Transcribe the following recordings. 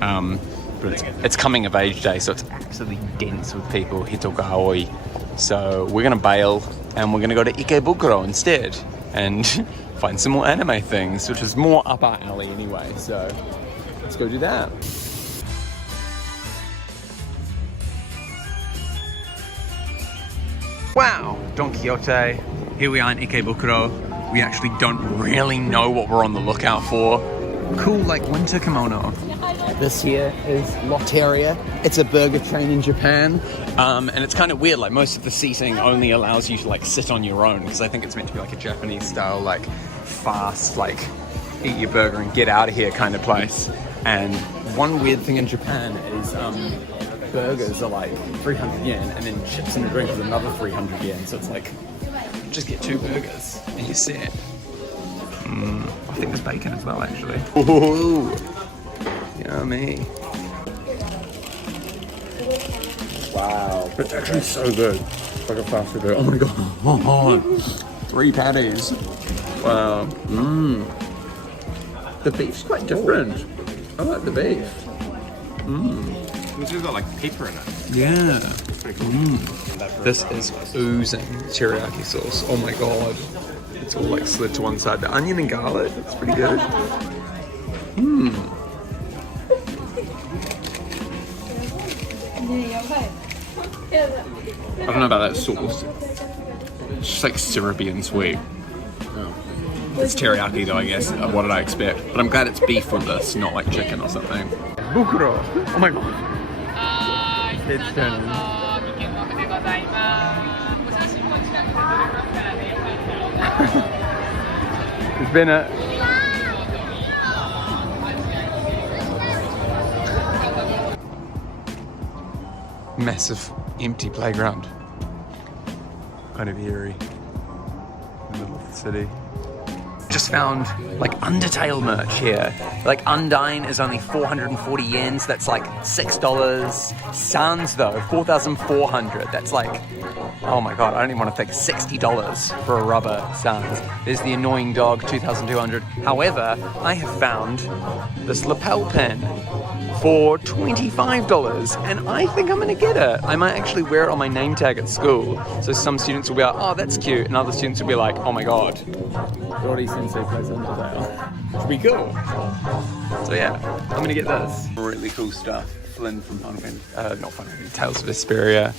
But it's coming of age day, so it's absolutely dense with people, hitoka aoi. So we're gonna bail and we're gonna go to Ikebukuro instead and find some more anime things, which is more up our alley anyway. So let's go do that. Wow, Don Quixote. Here we are in Ikebukuro. We actually don't really know what we're on the lookout for. Cool, like winter kimono. This here is Lotteria. It's a burger chain in Japan. And it's kind of weird, like most of the seating only allows you to like sit on your own, because I think it's meant to be like a Japanese style, like fast, like eat your burger and get out of here kind of place. And one weird thing in Japan is burgers are like 300 yen, and then chips and a drink is another 300 yen. So it's like, just get 2 burgers and you're set. I think there's bacon as well, actually. Ooh, yummy. Wow, it's actually so good. It's like a fast food burger. Oh my god. 3 patties. Wow. The beef's quite different. I like the beef. It's got like pepper in it. Yeah. This is oozing teriyaki sauce. Oh my god. It's all like slid to one side. The onion and garlic, it's pretty good. I don't know about that sauce. It's just like syrupy and sweet. It's teriyaki though, I guess. What did I expect? But I'm glad it's beef with this, not like chicken or something. Bukuro! Oh my god. It's turning. It's been a... massive empty playground. Kind of eerie. In the middle of the city. Just found like Undertale merch here. Like Undyne is only 440 yen, so that's like $6. Sans though, 4,400. That's like, oh my god, I don't even want to think, $60 for a rubber Sans. There's the annoying dog, 2,200. However, I have found this lapel pin for $25, and I think I'm gonna get it. I might actually wear it on my name tag at school. So some students will be like, oh, that's cute, and other students will be like, oh my god, Roddy Sensei plays Undertale. Should be cool. So yeah, I'm gonna get this. Really cool stuff. Flynn from Final Fantasy, not Final Fantasy, Tales of Vesperia.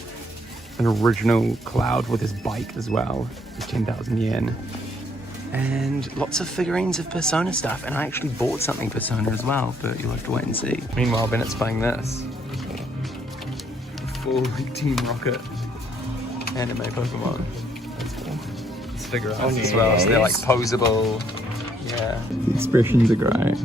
An original Cloud with his bike as well, for 10,000 yen. And lots of figurines of Persona stuff, and I actually bought something Persona as well, but you'll have to wait and see. Meanwhile, Bennett's playing this. Full Team Rocket anime Pokemon. That's cool. It's figure arts as well, so they're like posable. Yeah. The expressions are great.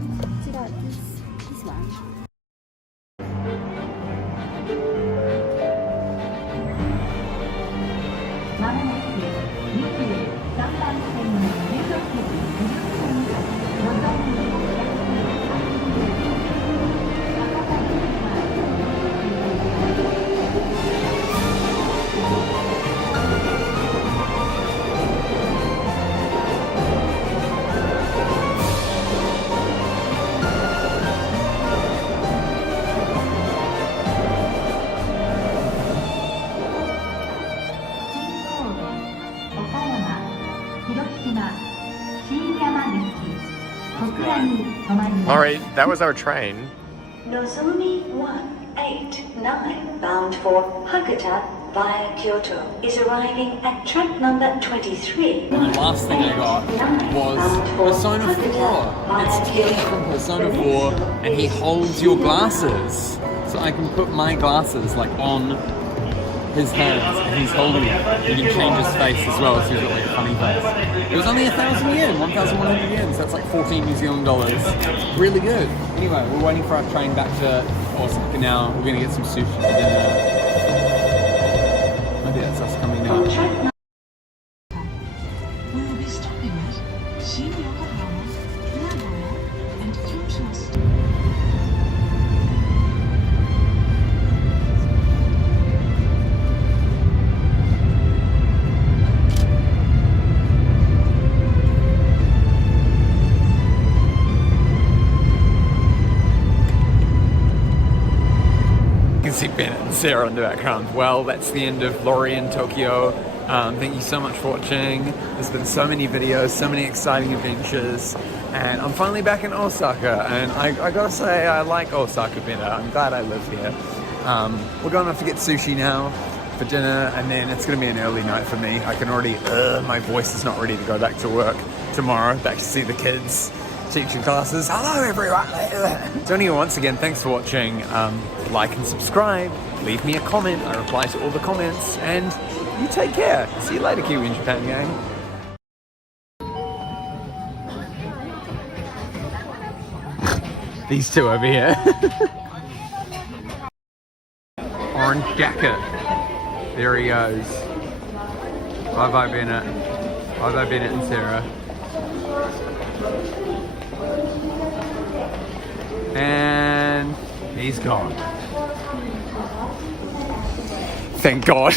Alright, that was our train. Nozomi 189, bound for Hakata via Kyoto, is arriving at track number 23. The last thing I got was Persona 4. It's Ted from Persona 4, and he holds your glasses. So I can put my glasses like on his hands, and he's holding it. You can change his face as well, so he's got like a funny face. It was only 1,000 yen, 1,100 yen, so that's like 14 New Zealand dollars. Really good. Anyway, we're waiting for our train back to Osaka now. We're gonna get some sushi for dinner. Maybe that's us coming now. We'll be stopping at Shin Yokohama, Nagoya, and Kyoto. see Bennett and Sarah in the background. Well, that's the end of Lotteria in Tokyo. Thank you so much for watching. There's been so many videos, so many exciting adventures, and I'm finally back in Osaka, and I gotta say I like Osaka better. I'm glad I live here. We're going off to get sushi now for dinner, and then it's gonna be an early night for me. I can already, my voice is not ready to go back to work tomorrow, back to see the kids, teaching classes. Hello everyone! So anyway, once again, thanks for watching. Like and subscribe, leave me a comment, I reply to all the comments, and you take care. See you later, Kiwi In Japan gang. These two over here. Orange jacket. There he goes. Bye bye Bennett. Bye bye Bennett and Sarah. And he's gone. Thank God.